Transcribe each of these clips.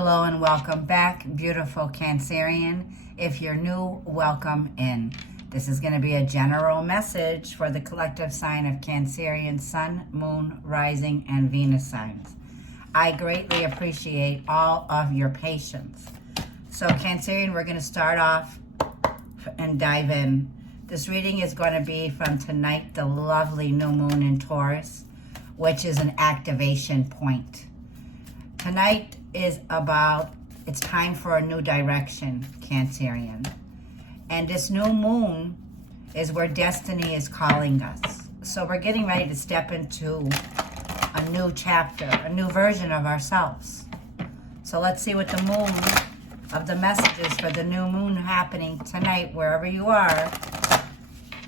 Hello and welcome back, beautiful Cancerian. If you're new, welcome in. This is going to be a general message for the collective sign of Cancerian Sun, Moon, Rising, and Venus signs. I greatly appreciate all of your patience. So Cancerian, we're going to start off and dive in. This reading is going to be from tonight, the lovely new moon in Taurus, which is an activation point. Tonight is about, it's time for a new direction, Cancerian. And this new moon is where destiny is calling us. So we're getting ready to step into a new chapter, a new version of ourselves. So let's see what the moon of the messages for the new moon happening tonight, wherever you are.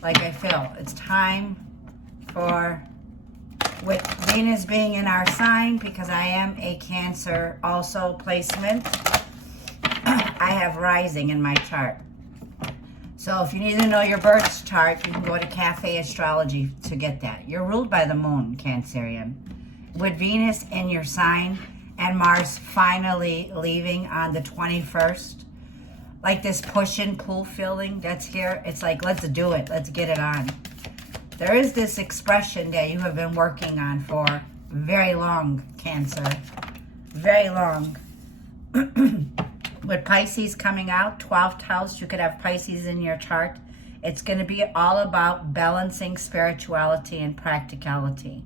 Like I feel, it's time for, with Venus being in our sign, because I am a Cancer also placement, I have rising in my chart. So if you need to know your birth chart, you can go to Cafe Astrology to get that. You're ruled by the moon, Cancerian. With Venus in your sign and Mars finally leaving on the 21st, like this push and pull feeling that's here, it's like, let's do it. Let's get it on. There is this expression that you have been working on for very long, Cancer. Very long. With Pisces coming out, 12th house, you could have Pisces in your chart. It's going to be all about balancing spirituality and practicality.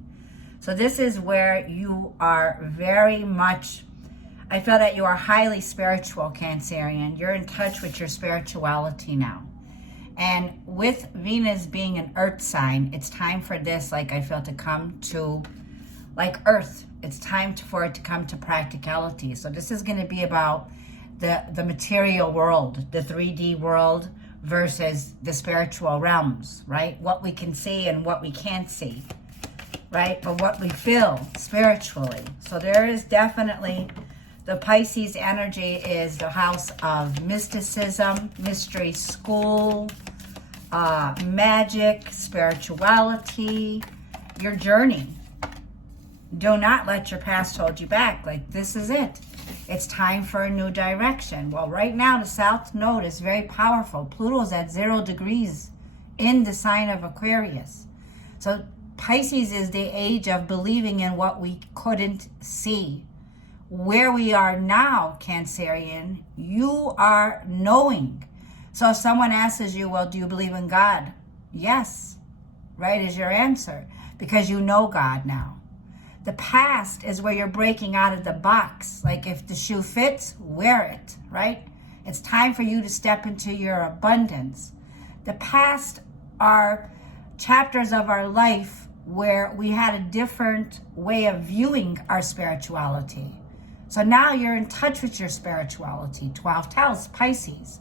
So this is where you are very much, I feel that you are highly spiritual, Cancerian. You're in touch with your spirituality now. And with Venus being an earth sign, it's time for this, like I feel, to come to, like earth. It's time for it to come to practicality. So this is going to be about the material world, the 3D world versus the spiritual realms, right? What we can see and what we can't see, right? But what we feel spiritually. So there is definitely, the Pisces energy is the house of mysticism, mystery school, magic, spirituality, your journey. Do not let your past hold you back. Like, this is it. It's time for a new direction. Well, right now, the South Node is very powerful. Pluto's at 0 degrees in the sign of Aquarius. So Pisces is the age of believing in what we couldn't see. Where we are now, Cancerian, you are knowing. So if someone asks you, well, do you believe in God? Yes, right, is your answer, because you know God now. The past is where you're breaking out of the box. Like, if the shoe fits, wear it, right? It's time for you to step into your abundance. The past are chapters of our life where we had a different way of viewing our spirituality. So now you're in touch with your spirituality, 12th house, Pisces.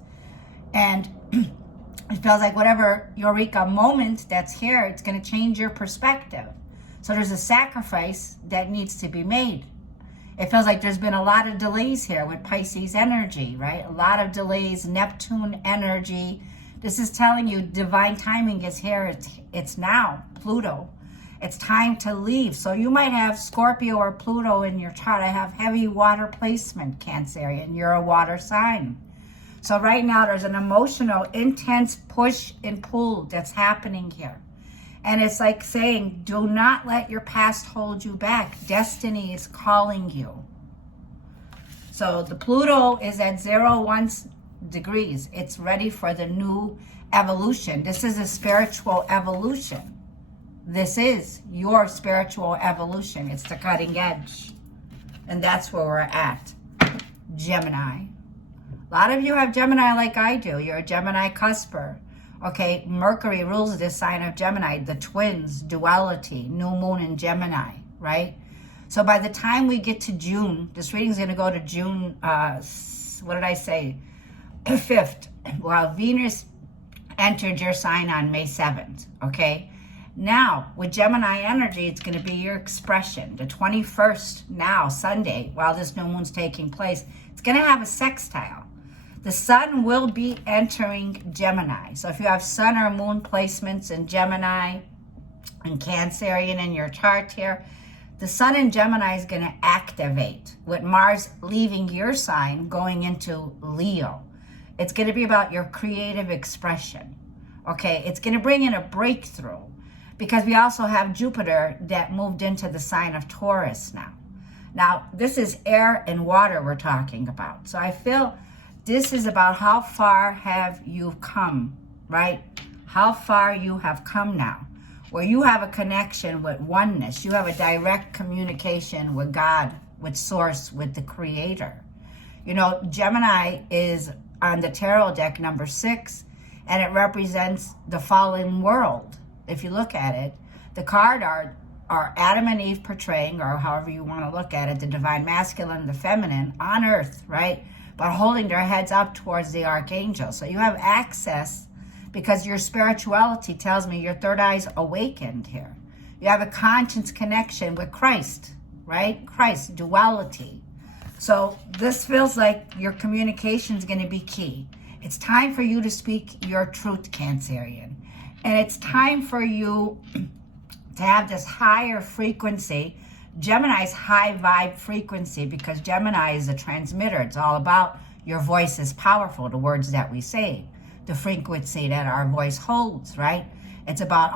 And it feels like whatever Eureka moment that's here, it's going to change your perspective. So there's a sacrifice that needs to be made. It feels like there's been a lot of delays here with Pisces energy, right? A lot of delays, Neptune energy. This is telling you divine timing is here. It's now, Pluto. It's time to leave. So you might have Scorpio or Pluto in your chart. I have heavy water placement, Cancerian. You're a water sign. So right now there's an emotional, intense push and pull that's happening here. And it's like saying, do not let your past hold you back. Destiny is calling you. So the Pluto is at 1 degrees. It's ready for the new evolution. This is a spiritual evolution. This is your spiritual evolution. It's the cutting edge. And that's where we're at. Gemini. A lot of you have Gemini like I do. You're a Gemini cusper. Okay, Mercury rules this sign of Gemini, the twins, duality, new moon in Gemini, right? So by the time we get to June, this reading is going to go to June, 5th, while Venus entered your sign on May 7th, okay? Now, with Gemini energy, it's going to be your expression. The 21st now, Sunday, while this new moon's taking place, it's going to have a sextile. The sun will be entering Gemini. So if you have sun or moon placements in Gemini and Cancerian in your chart here, The sun in Gemini is going to activate with Mars leaving your sign, going into Leo. It's going to be about your creative expression. Okay, it's going to bring in a breakthrough because we also have Jupiter that moved into the sign of Taurus now. Now, this is air and water we're talking about. So I feel this is about how far have you come, right? How far you have come now, where you have a connection with oneness. You have a direct communication with God, with Source, with the Creator. You know, Gemini is on the tarot deck number 6, and it represents the fallen world. If you look at it, the card are Adam and Eve portraying, or however you want to look at it, the divine masculine and the feminine on earth, right? But holding their heads up towards the archangel. So you have access because your spirituality tells me your third eye's awakened here. You have a conscious connection with Christ, right? Christ, duality. So this feels like your communication is going to be key. It's time for you to speak your truth, Cancerian. And it's time for you to have this higher frequency. Gemini's high vibe frequency, because Gemini is a transmitter. It's all about your voice is powerful, the words that we say, the frequency that our voice holds, right? It's about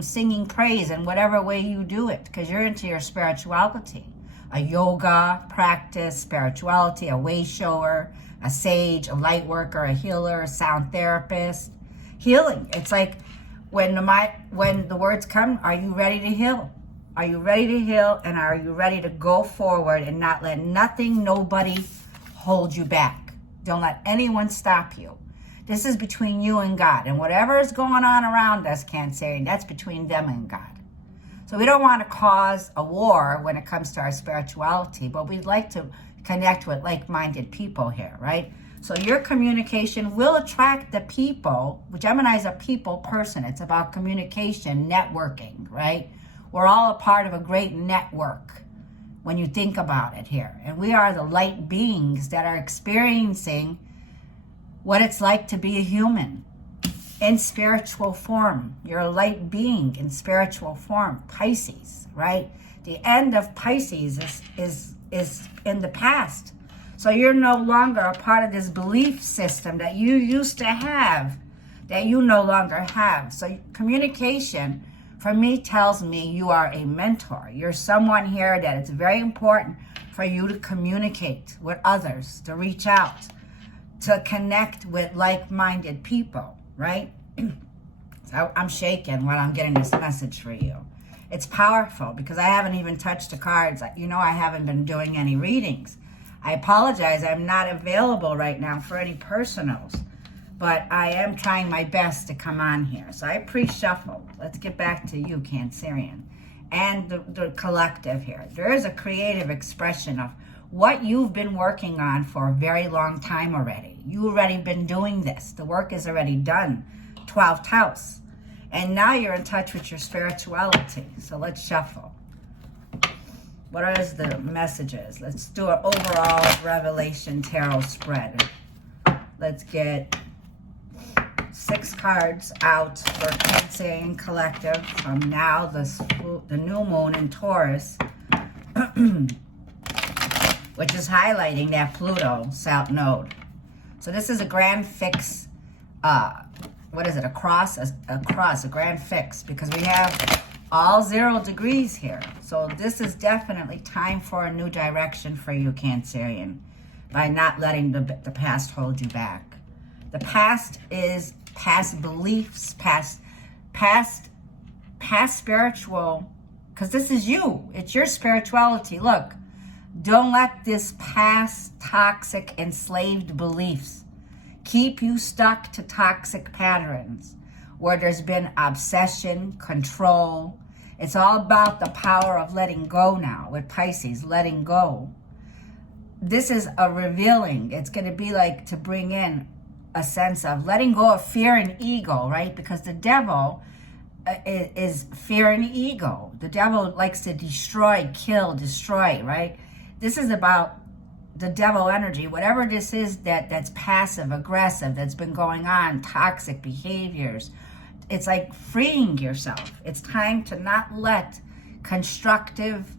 singing praise in whatever way you do it, because you're into your spirituality. A yoga practice, spirituality, a way shower, a sage, a light worker, a healer, a sound therapist. Healing. It's like when the words come, are you ready to heal? Are you ready to heal? And are you ready to go forward and not let nothing, nobody hold you back? Don't let anyone stop you. This is between you and God. And whatever is going on around us, Cancerian, that's between them and God. So we don't want to cause a war when it comes to our spirituality, but we'd like to connect with like-minded people here, right? So your communication will attract the people. Gemini is a people person. It's about communication, networking, right? We're all a part of a great network when you think about it here. And we are the light beings that are experiencing what it's like to be a human in spiritual form. You're a light being in spiritual form. Pisces, right? The end of Pisces is in the past. So you're no longer a part of this belief system that you used to have, that you no longer have. So communication, for me, tells me you are a mentor. You're someone here that it's very important for you to communicate with others, to reach out, to connect with like-minded people, right? So I'm shaking when I'm getting this message for you. It's powerful because I haven't even touched the cards. You know, I haven't been doing any readings. I apologize. I'm not available right now for any personals, but I am trying my best to come on here. So I pre-shuffled. Let's get back to you, Cancerian, and the collective here. There is a creative expression of what you've been working on for a very long time already. You've already been doing this. The work is already done. 12th house. And now you're in touch with your spirituality. So let's shuffle. What are the messages? Let's do an overall Revelation Tarot spread. Let's get 6 cards out for Cancerian Collective from now, the new moon in Taurus, which is highlighting that Pluto South Node. So this is a grand fix. What is it? A cross, a grand fix, because we have all 0 degrees here. So this is definitely time for a new direction for you, Cancerian, by not letting the past hold you back. The past is past beliefs, past spiritual, because this is you. It's your spirituality. Look, don't let this past toxic, enslaved beliefs keep you stuck to toxic patterns where there's been obsession, control. It's all about the power of letting go now with Pisces, letting go. This is a revealing. It's going to be like to bring in a sense of letting go of fear and ego, right? Because the devil is fear and ego. The devil likes to destroy, kill, destroy, right? This is about the devil energy, whatever this is that's passive, aggressive, that's been going on, toxic behaviors, it's like freeing yourself. It's time to not let constructive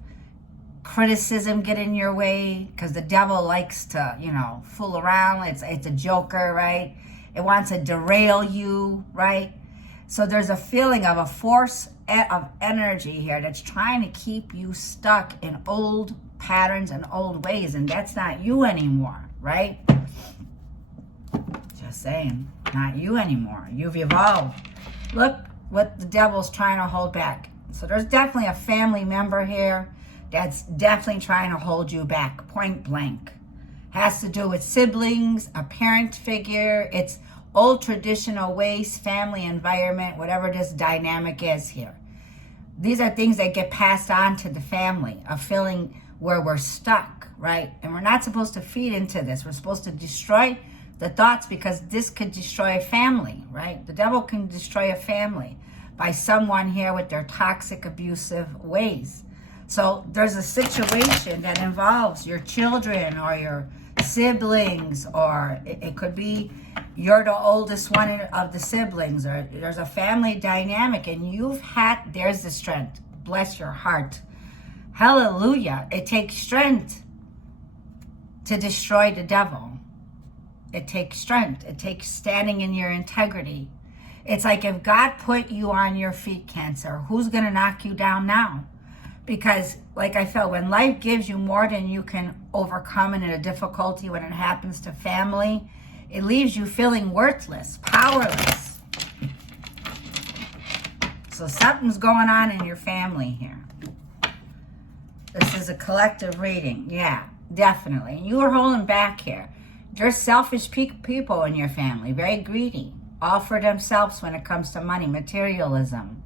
criticism get in your way, because the devil likes to, fool around. It's a joker, right? It wants to derail you, right? So there's a feeling of a force of energy here that's trying to keep you stuck in old patterns and old ways, and that's not you anymore, right? Just saying, not you anymore. You've evolved. Look what the devil's trying to hold back. So there's definitely a family member here that's definitely trying to hold you back, point blank. Has to do with siblings, a parent figure. It's old traditional ways, family environment, whatever this dynamic is here. These are things that get passed on to the family, a feeling where we're stuck, right? And we're not supposed to feed into this. We're supposed to destroy the thoughts, because this could destroy a family, right? The devil can destroy a family by someone here with their toxic, abusive ways. So there's a situation that involves your children or your siblings, or it could be you're the oldest one of the siblings, or there's a family dynamic, and there's the strength. Bless your heart. Hallelujah. It takes strength to destroy the devil. It takes strength. It takes standing in your integrity. It's like if God put you on your feet, Cancer, who's going to knock you down now? Because like I felt, when life gives you more than you can overcome in a difficulty, when it happens to family, it leaves you feeling worthless, powerless. So something's going on in your family here. This is a collective reading. Yeah, definitely. You are holding back here. There's selfish people in your family, very greedy, all for themselves when it comes to money. Materialism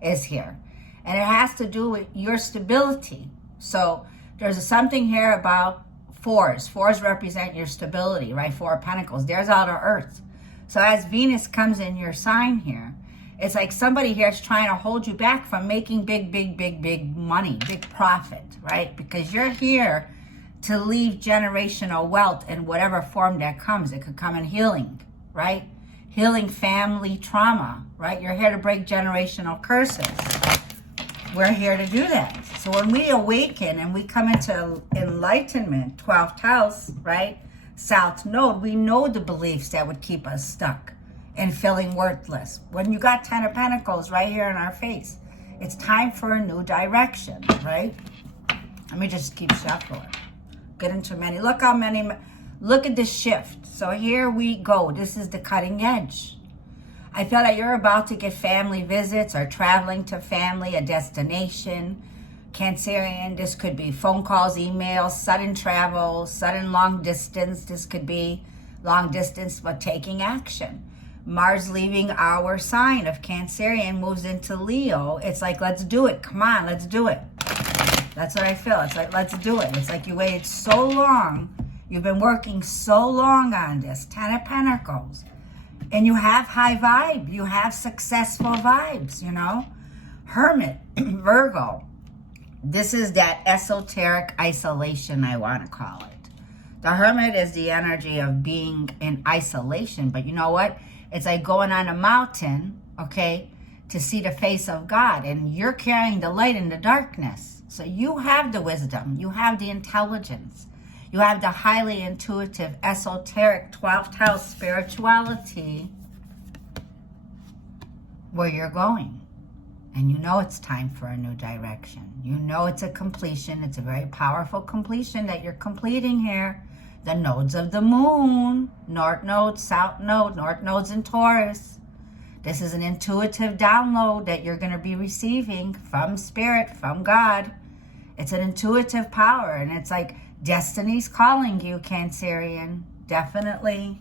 is here. And it has to do with your stability. So there's something here about fours. Fours represent your stability, right? Four of Pentacles. There's Outer Earth. So as Venus comes in your sign here, it's like somebody here is trying to hold you back from making big money, big profit, right? Because you're here to leave generational wealth in whatever form that comes. It could come in healing, right? Healing family trauma, right? You're here to break generational curses. We're here to do that. So when we awaken and we come into enlightenment, 12th house, right? South node, we know the beliefs that would keep us stuck and feeling worthless. When you got 10 of Pentacles right here in our face, it's time for a new direction, right? Let me just keep shuffling. Get into many. Look how many, look at this shift. So here we go. This is the cutting edge. I feel that you're about to get family visits or traveling to family, a destination. Cancerian, this could be phone calls, emails, sudden travel, sudden long distance. This could be long distance, but taking action. Mars leaving our sign of Cancerian moves into Leo. It's like, let's do it. Come on, let's do it. That's what I feel. It's like, let's do it. It's like you waited so long. You've been working so long on this. 10 of Pentacles. And you have high vibe. You have successful vibes, Hermit, Virgo. This is that esoteric isolation, I want to call it. The Hermit is the energy of being in isolation. But you know what? It's like going on a mountain, okay, to see the face of God. And you're carrying the light in the darkness. So you have the wisdom. You have the intelligence. You have the highly intuitive, esoteric 12th house spirituality where you're going. And you know it's time for a new direction. You know it's a completion. It's a very powerful completion that you're completing here. The nodes of the moon, North Node, South Node, North Node's in Taurus. This is an intuitive download that you're going to be receiving from Spirit, from God. It's an intuitive power, and it's like destiny's calling you, Cancerian. Definitely.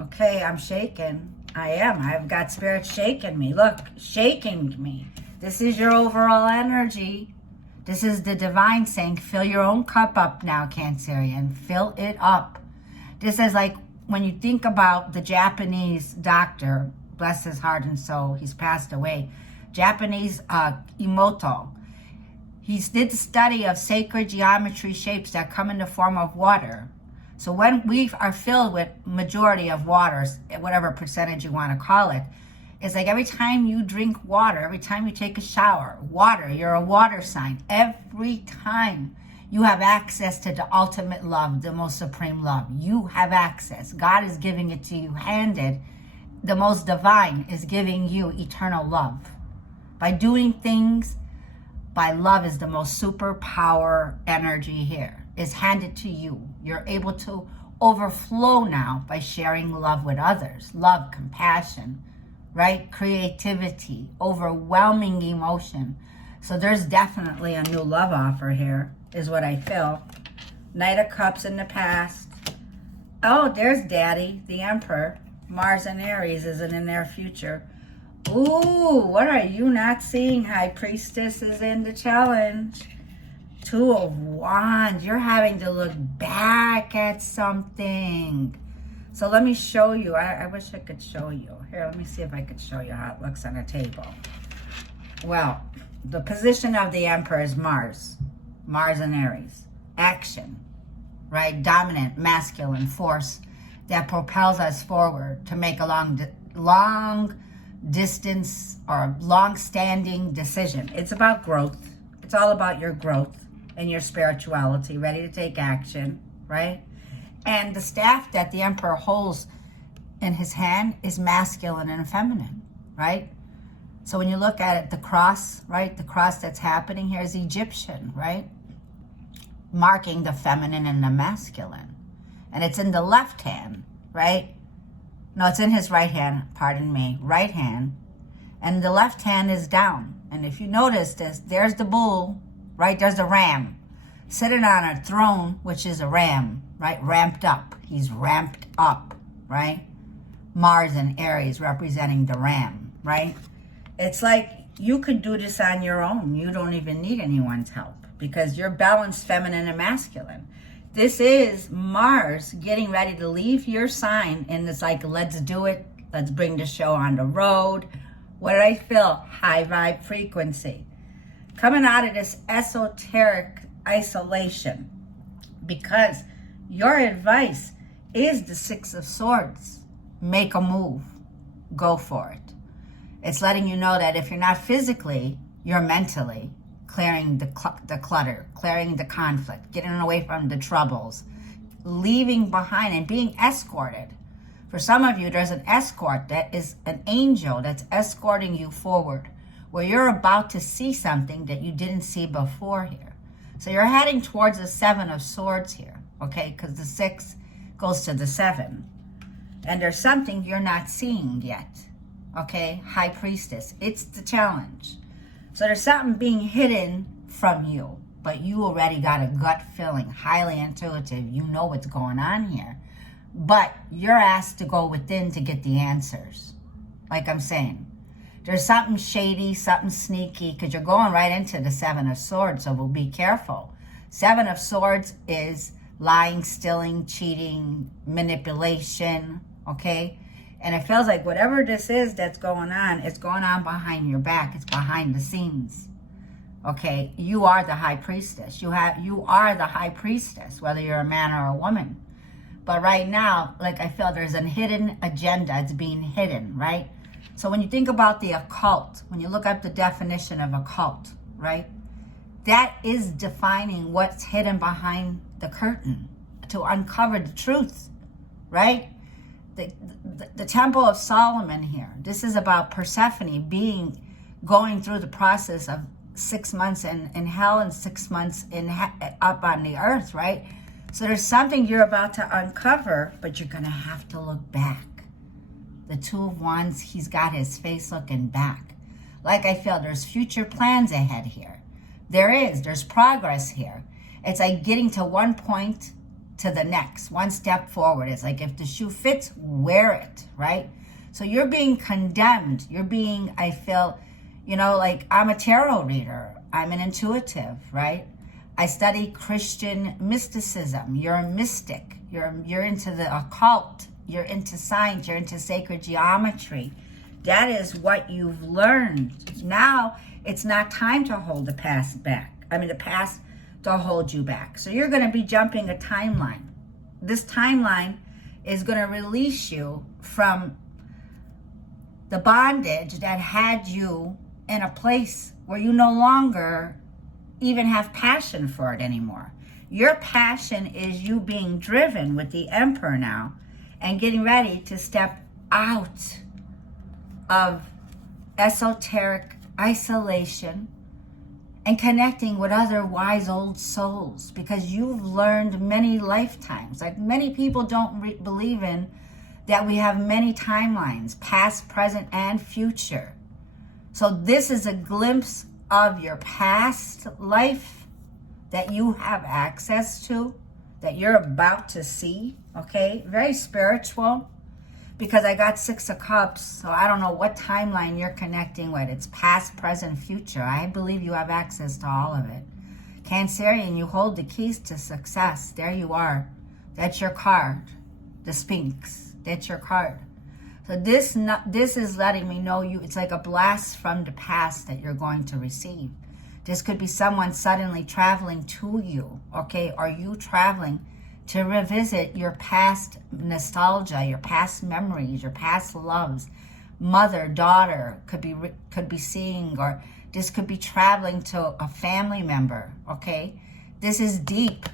Okay, I'm shaking. I am. I've got Spirit shaking me. Look, shaking me. This is your overall energy. This is the divine saying, fill your own cup up now, Cancerian. Fill it up. This is like when you think about the Japanese doctor, bless his heart and soul, he's passed away, Japanese Emoto. He did the study of sacred geometry shapes that come in the form of water. So when we are filled with majority of waters, whatever percentage you want to call it, It's like every time you drink water, every time you take a shower, water, you're a water sign. Every time you have access to the ultimate love, the most supreme love. You have access. God is giving it to you handed. The most divine is giving you eternal love. By doing things by love is the most superpower energy here. It's handed to you. You're able to overflow now by sharing love with others. Love, compassion, right? Creativity, overwhelming emotion. So there's definitely a new love offer here, is what I feel. Knight of Cups in the past. Oh, there's Daddy, the Emperor. Mars and Aries is in their future. Ooh, what are you not seeing? High Priestess is in the challenge. 2 of Wands. You're having to look back at something. So let me show you. I wish I could show you. Here, let me see if I could show you how it looks on a table. Well, the position of the Emperor is Mars. Mars and Aries. Action, right? Dominant, masculine force that propels us forward to make a long distance or long-standing decision. It's about growth. It's all about your growth and your spirituality, ready to take action, right? And the staff that the Emperor holds in his hand is masculine and feminine, right? So when you look at it, the cross, right? The cross that's happening here is Egyptian, right? Marking the feminine and the masculine. And it's in the left hand, right? No, it's in his right hand, pardon me, right hand. And the left hand is down. And if you notice this, there's the bull, right? There's the ram sitting on a throne, which is a ram, right? Ramped up. He's ramped up, right? Mars and Aries representing the ram, right? It's like you could do this on your own. You don't even need anyone's help because you're balanced feminine and masculine. This is Mars getting ready to leave your sign, and it's like, let's do it. Let's bring the show on the road. What did I feel? High vibe frequency. Coming out of this esoteric isolation, because your advice is the 6 of Swords. Make a move. Go for it. It's letting you know that if you're not physically, you're mentally clearing the clutter, clearing the conflict, getting away from the troubles, leaving behind and being escorted. For some of you, there's an escort that is an angel that's escorting you forward, where you're about to see something that you didn't see before here. So you're heading towards the 7 of Swords here, okay? Because the 6 goes to the 7. And there's something you're not seeing yet, okay? High Priestess, it's the challenge. So there's something being hidden from you, but you already got a gut feeling, highly intuitive. You know what's going on here. But you're asked to go within to get the answers. Like I'm saying, there's something shady, something sneaky, because you're going right into the 7 of Swords, so we'll be careful. 7 of Swords is lying, stealing, cheating, manipulation, okay? And it feels like whatever this is that's going on, it's going on behind your back. It's behind the scenes. Okay, you are the High Priestess. You are the High Priestess, whether you're a man or a woman. But right now, like I feel there's a hidden agenda. It's being hidden, right? So when you think about the occult, when you look up the definition of occult, right? That is defining what's hidden behind the curtain to uncover the truth, right? The Temple of Solomon here. This is about Persephone going through the process of 6 months in hell and 6 months up on the earth, right? So there's something you're about to uncover, but you're going to have to look back. The 2 of Wands, he's got his face looking back. Like I feel there's future plans ahead here. There's progress here. It's like getting to one point to the next, one step forward. It's like if the shoe fits, wear it, right? So you're being condemned. You're being, I feel, like I'm a tarot reader. I'm an intuitive, right? I study Christian mysticism. You're a mystic. You're into the occult. You're into science. You're into sacred geometry. That is what you've learned. Now it's not time to hold the past back. The past to hold you back. So you're going to be jumping a timeline. This timeline is going to release you from the bondage that had you in a place where you no longer even have passion for it anymore. Your passion is you being driven with the Emperor now and getting ready to step out of esoteric isolation and connecting with other wise old souls, because you've learned many lifetimes. Like, many people don't believe in that we have many timelines, past, present, and future. So this is a glimpse of your past life that you have access to, that you're about to see, okay? Very spiritual, because I got 6 of Cups, so I don't know what timeline you're connecting with. It's past, present, future. I believe you have access to all of it. Cancerian, you hold the keys to success. There you are. That's your card. The Sphinx. That's your card. So this is letting me know it's like a blast from the past that you're going to receive. This could be someone suddenly traveling to you, okay? Or you traveling to revisit your past nostalgia, your past memories, your past loves. Mother, daughter could be seeing, or this could be traveling to a family member, okay? This is deep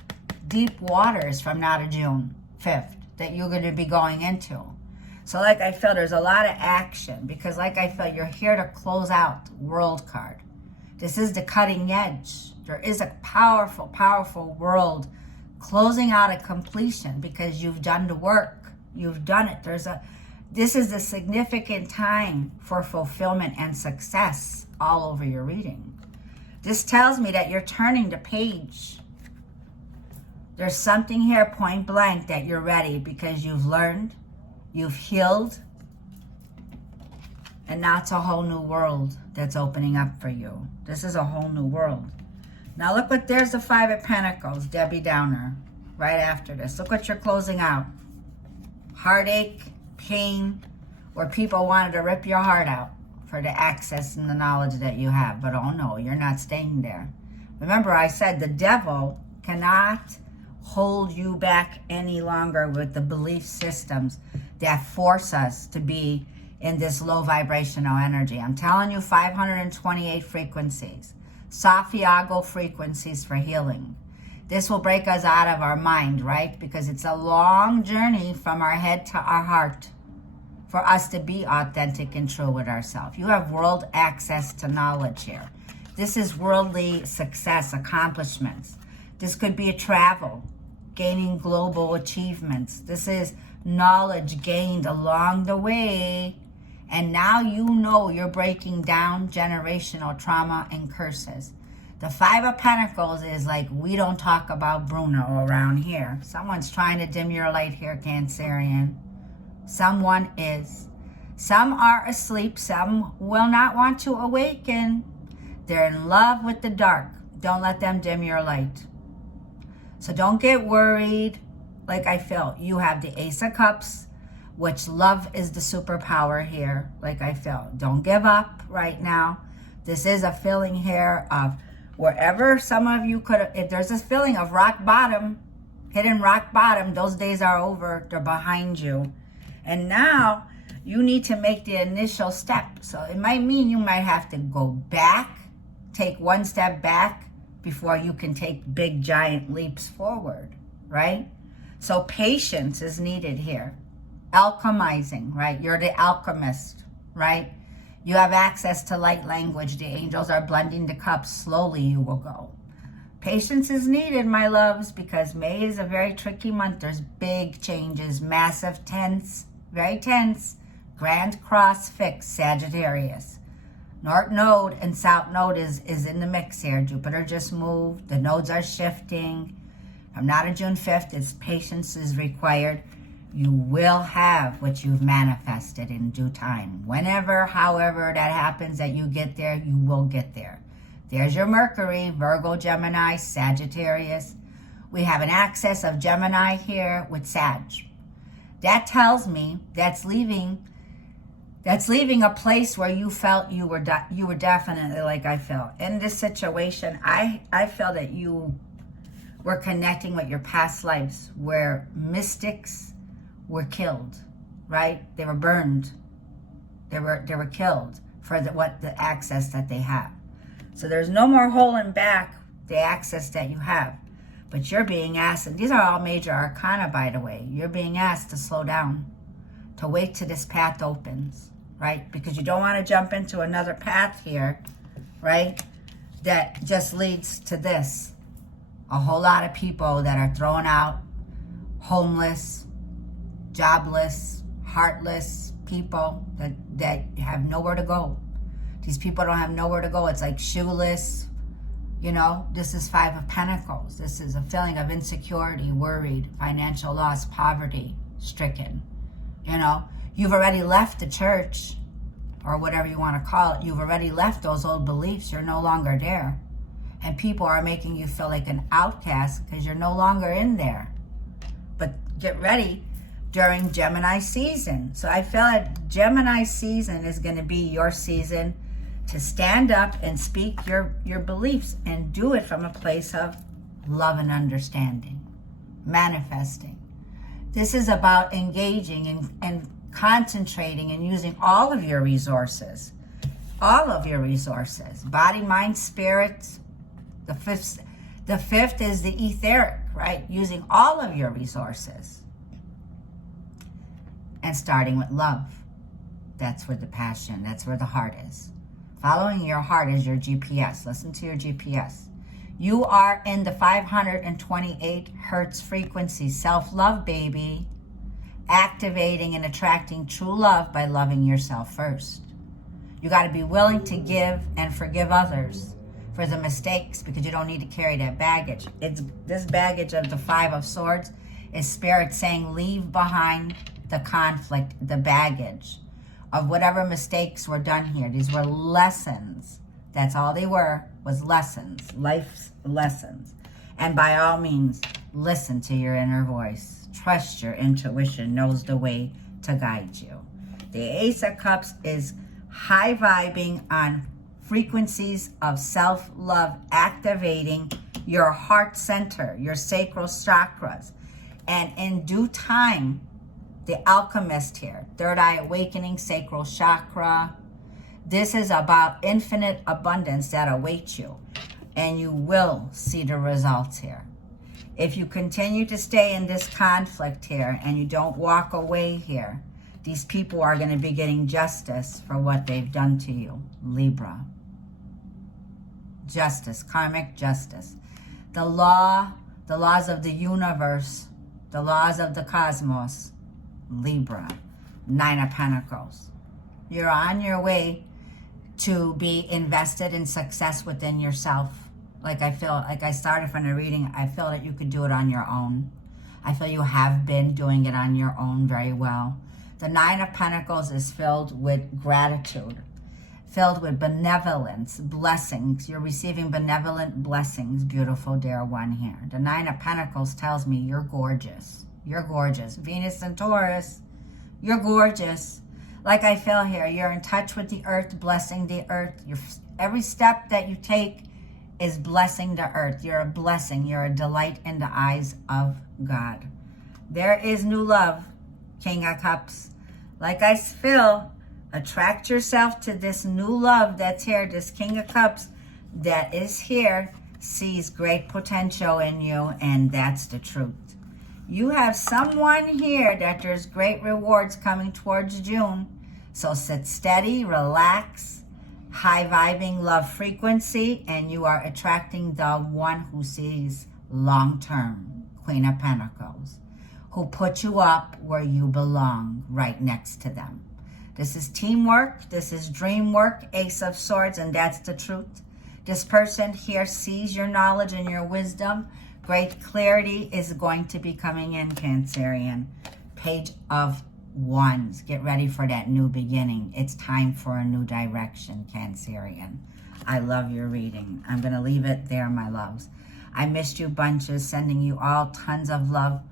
waters from now to June 5th that you're going to be going into. So like I feel there's a lot of action, because like I feel you're here to close out. World card. This is the cutting edge. There is a powerful, powerful world closing out a completion, because you've done the work. You've done it. This is a significant time for fulfillment and success all over your reading. This tells me that you're turning the page. There's something here point blank that you're ready, because you've learned, you've healed, and now it's a whole new world that's opening up for you. This is a whole new world. Now look what, there's the 5 of Pentacles, Debbie Downer, right after this. Look what you're closing out. Heartache, pain, where people wanted to rip your heart out for the access and the knowledge that you have. But oh no, you're not staying there. Remember, I said the devil cannot hold you back any longer with the belief systems that force us to be in this low vibrational energy. I'm telling you, 528 frequencies. Santiago frequencies for healing. This will break us out of our mind, right? Because it's a long journey from our head to our heart for us to be authentic and true with ourselves. You have world access to knowledge here. This is worldly success, accomplishments. This could be a travel, gaining global achievements. This is knowledge gained along the way. And now you know you're breaking down generational trauma and curses. The 5 of Pentacles is like, we don't talk about Bruno around here. Someone's trying to dim your light here, Cancerian. Someone is. Some are asleep. Some will not want to awaken. They're in love with the dark. Don't let them dim your light. So don't get worried. Like I feel, you have the Ace of Cups, which love is the superpower here, like I feel. Don't give up right now. This is a feeling here of wherever some of you could, if there's this feeling of rock bottom, hitting rock bottom, those days are over, they're behind you. And now you need to make the initial step. So it might mean you might have to go back, take one step back before you can take big giant leaps forward, right? So patience is needed here. Alchemizing, right? You're the alchemist, right? You have access to light language. The angels are blending the cups. Slowly you will go. Patience is needed, my loves, because May is a very tricky month. There's big changes, massive, tense, very tense. Grand cross fix, Sagittarius. North Node and South Node is in the mix here. Jupiter just moved. The nodes are shifting. From now to June 5th, it's patience is required. You will have what you've manifested in due time. Whenever, however that happens that you get there, you will get there. There's your Mercury, Virgo, Gemini, Sagittarius. We have an axis of Gemini here with Sag. That tells me that's leaving a place where you felt you were definitely, like I felt. In this situation, I feel that you were connecting with your past lives where mystics were killed, right? They were burned. They were killed for the access that they have. So there's no more holding back the access that you have. But you're being asked, and these are all major arcana, by the way, you're being asked to slow down, to wait till this path opens, right? Because you don't want to jump into another path here, right? That just leads to this. A whole lot of people that are thrown out, homeless, jobless, heartless people that have nowhere to go. These people don't have nowhere to go. It's like shoeless. You know, this is Five of Pentacles. This is a feeling of insecurity, worried, financial loss, poverty, stricken. You know, you've already left the church, or whatever you want to call it. You've already left those old beliefs. You're no longer there. And people are making you feel like an outcast because you're no longer in there. But get ready during Gemini season. So I feel like Gemini season is going to be your season to stand up and speak your beliefs and do it from a place of love and understanding, manifesting. This is about engaging and concentrating and using all of your resources, body, mind, spirit. The fifth is the etheric, right? Using all of your resources and starting with love. That's where the passion, that's where the heart is. Following your heart is your GPS. Listen to your GPS. You are in the 528 hertz frequency. Self-love, baby. Activating and attracting true love by loving yourself first. You got to be willing to give and forgive others for the mistakes, because you don't need to carry that baggage. It's this baggage of the Five of Swords is Spirit saying leave behind the conflict, the baggage of whatever mistakes were done here. These were lessons. That's all they were, was lessons, life's lessons. And by all means, listen to your inner voice. Trust your intuition knows the way to guide you. The Ace of Cups is high vibing on frequencies of self-love, activating your heart center, your sacral chakras. And in due time, the alchemist here, third eye awakening, sacral chakra. This is about infinite abundance that awaits you, and you will see the results here. If you continue to stay in this conflict here and you don't walk away here, these people are going to be getting justice for what they've done to you. Libra. Justice, karmic justice. The laws of the universe, the laws of the cosmos. Libra, Nine of Pentacles. You're on your way to be invested in success within yourself. Like I started from the reading, I feel that you could do it on your own. I feel you have been doing it on your own very well. The Nine of Pentacles is filled with gratitude, filled with benevolence, blessings. You're receiving benevolent blessings, beautiful dear one here. The Nine of Pentacles tells me you're gorgeous. You're gorgeous. Venus and Taurus, you're gorgeous. Like I feel here, you're in touch with the earth, blessing the earth. Every step that you take is blessing the earth. You're a blessing. You're a delight in the eyes of God. There is new love, King of Cups. Like I feel, attract yourself to this new love that's here. This King of Cups that is here sees great potential in you, and that's the truth. You have someone here that there's great rewards coming towards June. So sit steady, relax, high vibing love frequency, and you are attracting the one who sees long term, Queen of Pentacles, who put you up where you belong, right next to them. This is teamwork, this is dream work, Ace of Swords, and that's the truth. This person here sees your knowledge and your wisdom. Great clarity is going to be coming in, Cancerian. Page of Wands. Get ready for that new beginning. It's time for a new direction, Cancerian. I love your reading. I'm going to leave it there, my loves. I missed you bunches, sending you all tons of love.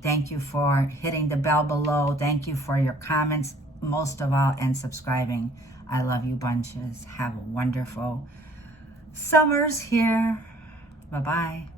Thank you for hitting the bell below. Thank you for your comments, most of all, and subscribing. I love you bunches. Have a wonderful summers here. Bye-bye.